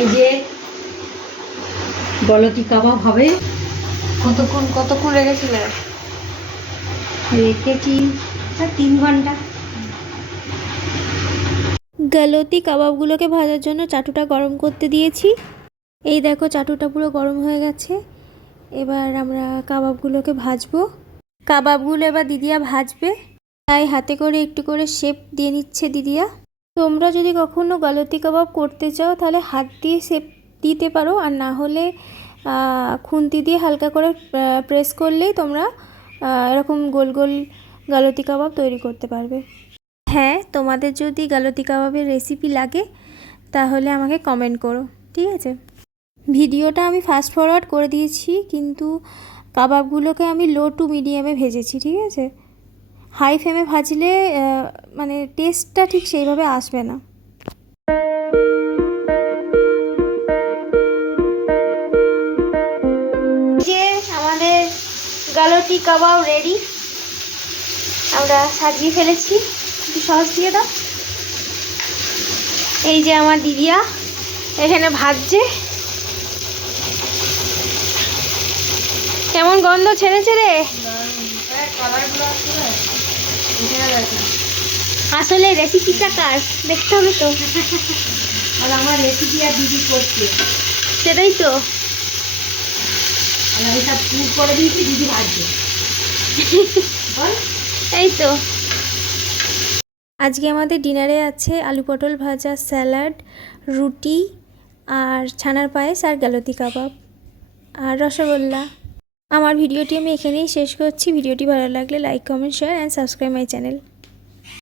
এই যে গলতি কাবাব হবে। কতক্ষণ রেখেছিলে? রেখেছি 3 ঘন্টা। গলতি কাবাবগুলোকে ভাজার জন্য চাটুটা গরম করতে দিয়েছি। এই দেখো চাটুটা পুরো গরম হয়ে গেছে। এবার আমরা কাবাবগুলোকে ভাজবো। কাবাবগুলো এবার দিদিয়া ভাজবে, তাই হাতে করে একটু করে শেপ দিয়ে নিচ্ছে দিদিয়া। তোমরা যদি কখনো গলতি কাবাব করতে চাও তাহলে হাত দিয়ে শেপ দিতে পারো, আর না হলে খুন্তি দিয়ে হালকা করে প্রেস করলেই তোমরা এরকম গোল গোল গলতি কাবাব তৈরি করতে পারবে। হ্যাঁ, তোমাদের যদি গলতি কাবাবের রেসিপি লাগে তাহলে আমাকে কমেন্ট করো, ঠিক আছে? ভিডিওটা আমি ফাস্ট ফরওয়ার্ড করে দিয়েছি, কিন্তু কাবাবগুলোকে আমি লো টু মিডিয়ামে ভেজেছি, ঠিক আছে? হাই ফ্লেমে ভাজলে মানে টেস্টটা ঠিক সেইভাবে আসবে না। যে আমাদের গলতি কাবাব রেডি, আমরা সাজিয়ে ফেলেছি। একটু সস দিয়ে দাও। এই যে আমার দিদিয়া এখানে ভাজছে। কেমন গন্ধ ছেড়েছে রে! আসলে রেসিপিটা কার দেখতে হবে তো। আর আমার রেসিপি আর দিদি করছে, সেটাই তো। আমি সব পুর করে দিয়েছি, দিদি ভাজছে। বল। এই তো আজকে আমাদের ডিনারে আছে আলু পটল ভাজা, স্যালাড, রুটি আর ছানার পায়েস আর গলতি কাবাব আর রসগোল্লা। আমার ভিডিওটি আমি এখানেই শেষ করছি। ভিডিওটি ভালো লাগলে like, comment, share and subscribe my channel.